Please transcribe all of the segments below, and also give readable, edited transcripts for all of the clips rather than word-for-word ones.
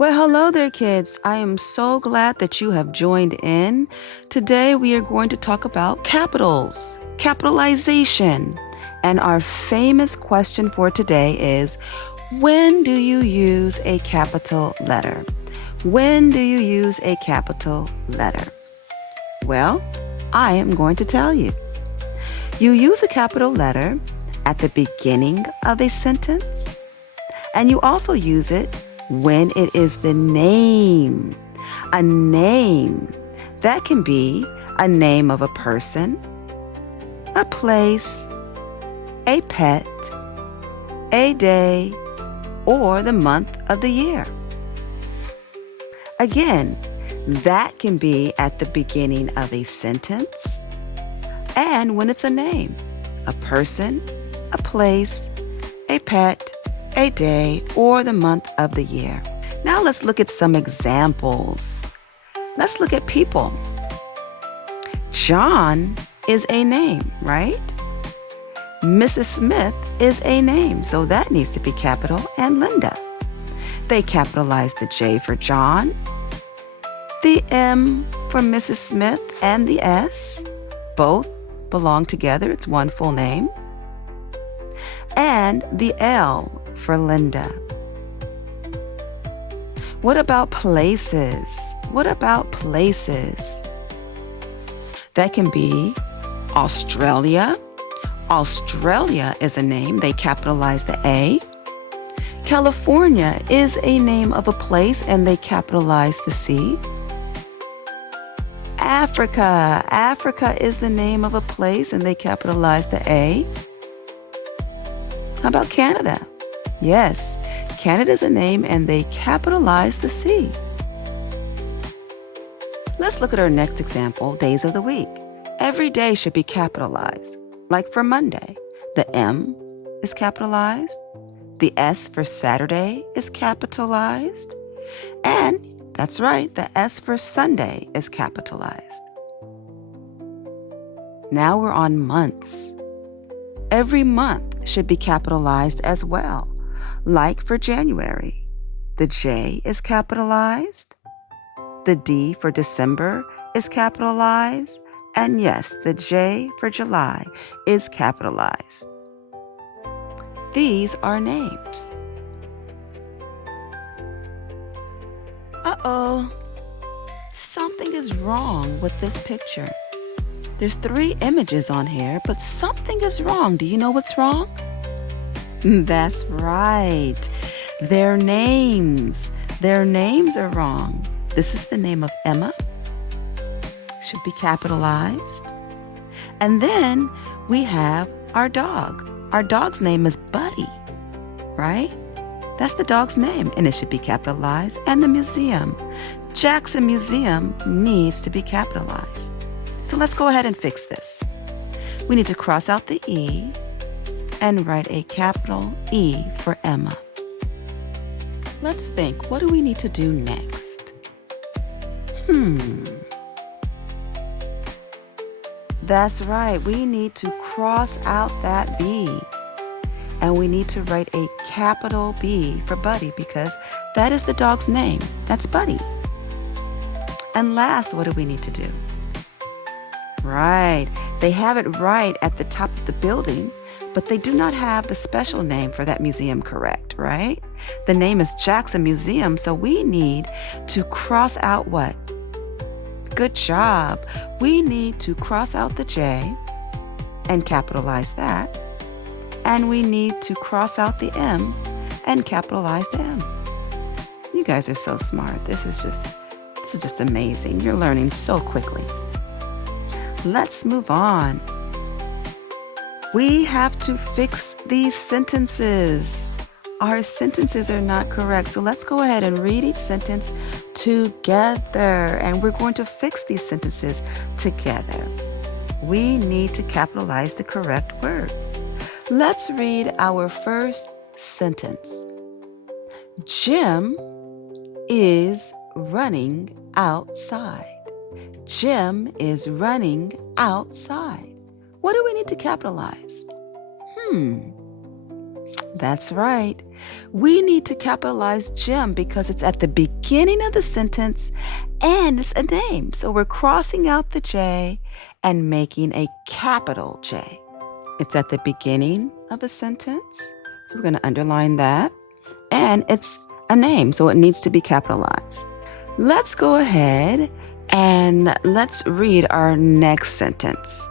Well, hello there, kids. I am so glad that you have joined in. Today, we are going to talk about capitals, capitalization. And our famous question for today is, when do you use a capital letter? When do you use a capital letter? Well, I am going to tell you. You use a capital letter at the beginning of a sentence, and you also use it when it is the name. A name. That can be a name of a person, a place, a pet, a day, or the month of the year. Again, that can be at the beginning of a sentence and when it's a name, a person, a place, a pet, a day, or the month of the year. Now let's look at some examples. Let's look at people. John is a name, right? Mrs. Smith is a name, so that needs to be capital, and Linda. They capitalized the J for John, the M for Mrs. Smith, and the S. Both belong together. It's one full name. And the L for Linda. What about places? What about places? That can be Australia. Australia is a name. They capitalize the A. California is a name of a place and they capitalize the C. Africa. Africa is the name of a place and they capitalize the A. How about Canada? Yes, Canada is a name and they capitalize the C. Let's look at our next example, days of the week. Every day should be capitalized. Like for Monday, the M is capitalized. The S for Saturday is capitalized. And that's right, the S for Sunday is capitalized. Now we're on months. Every month should be capitalized as well. Like for January, the J is capitalized. The D for December is capitalized. And yes, the J for July is capitalized. These are names. Uh-oh, something is wrong with this picture. There's 3 images on here, but something is wrong. Do you know what's wrong? That's right. Their names. Their names are wrong. This is the name of Emma. Should be capitalized. And then we have our dog. Our dog's name is Buddy, right? That's the dog's name, and it should be capitalized. And the museum. Jackson Museum needs to be capitalized. So let's go ahead and fix this. We need to cross out the E and write a capital E for Emma. Let's think, what do we need to do next? That's right, we need to cross out that B. And we need to write a capital B for Buddy because that is the dog's name. That's Buddy. And last, what do we need to do? Right, they have it right at the top of the building, but they do not have the special name for that museum correct, right? The name is Jackson Museum, so we need to cross out what? Good job. We need to cross out the J and capitalize that. And we need to cross out the M and capitalize the M. You guys are so smart. This is just amazing. You're learning so quickly. Let's move on. We have to fix these sentences. Our sentences are not correct. So let's go ahead and read each sentence together. And we're going to fix these sentences together. We need to capitalize the correct words. Let's read our first sentence. Jim is running outside. Jim is running outside. What do we need to capitalize? That's right. We need to capitalize gym because it's at the beginning of the sentence and it's a name. So we're crossing out the J and making a capital J. It's at the beginning of a sentence. So we're going to underline that. And it's a name, so it needs to be capitalized. Let's go ahead and let's read our next sentence.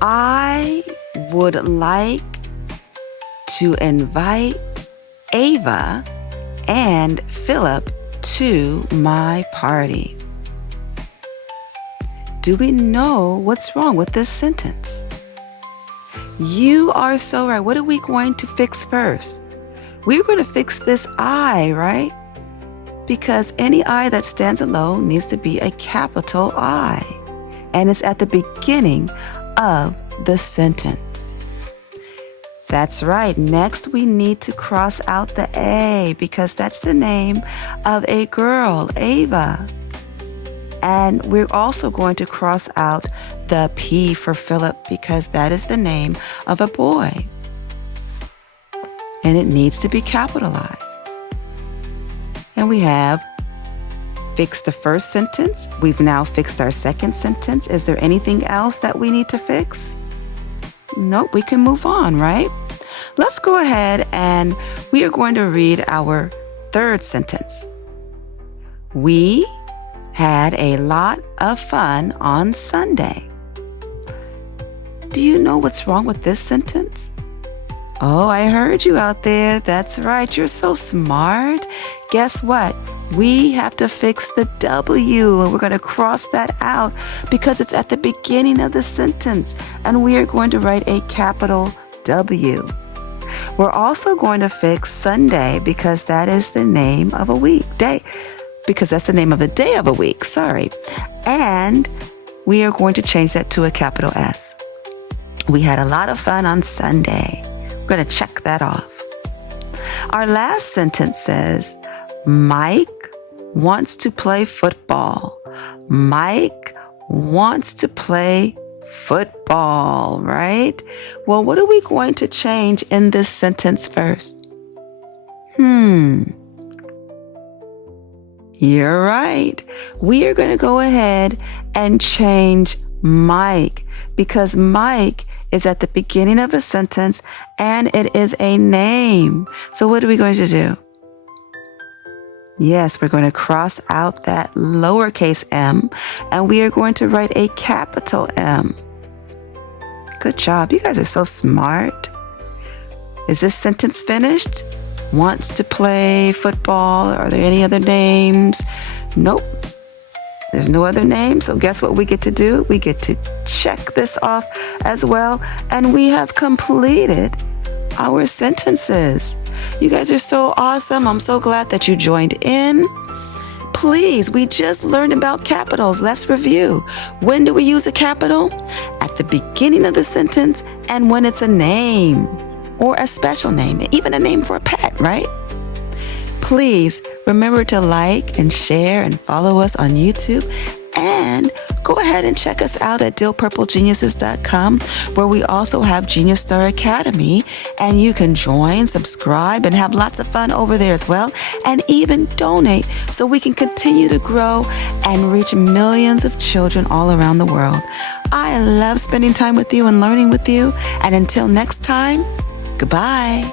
I would like to invite Ava and Philip to my party. Do we know what's wrong with this sentence? You are so right. What are we going to fix first? We're going to fix this I, right? Because any I that stands alone needs to be a capital I. And it's at the beginning of the sentence. That's right. Next, we need to cross out the A because that's the name of a girl, Ava. And we're also going to cross out the P for Philip because that is the name of a boy. And it needs to be capitalized. And we have fixed the first sentence. We've now fixed our second sentence. Is there anything else that we need to fix? Nope, we can move on, right? Let's go ahead and we are going to read our third sentence. We had a lot of fun on Sunday. Do you know what's wrong with this sentence? Oh, I heard you out there. That's right. You're so smart. Guess what? We have to fix the W and we're going to cross that out because it's at the beginning of the sentence and we are going to write a capital W. We're also going to fix Sunday because that is the name of a weekday, because that's the name of a day of a week, sorry. And we are going to change that to a capital S. We had a lot of fun on Sunday. We're going to check that off. Our last sentence says, Mike wants to play football. Mike wants to play football, right? Well, what are we going to change in this sentence first? You're right. We are going to go ahead and change Mike because Mike is at the beginning of a sentence and it is a name. So what are we going to do? Yes, we're going to cross out that lowercase m and we are going to write a capital M. Good job. You guys are so smart. Is this sentence finished? Wants to play football. Are there any other names? Nope. There's no other name. So guess what we get to do? We get to check this off as well. And we have completed our sentences. You guys are so awesome. I'm so glad that you joined in. Please, we just learned about capitals. Let's review. When do we use a capital? At the beginning of the sentence and when it's a name or a special name, even a name for a pet, right? Please remember to like and share and follow us on YouTube. And go ahead and check us out at DealPurpleGeniuses.com, where we also have Genius Star Academy. And you can join, subscribe, and have lots of fun over there as well. And even donate so we can continue to grow and reach millions of children all around the world. I love spending time with you and learning with you. And until next time, goodbye.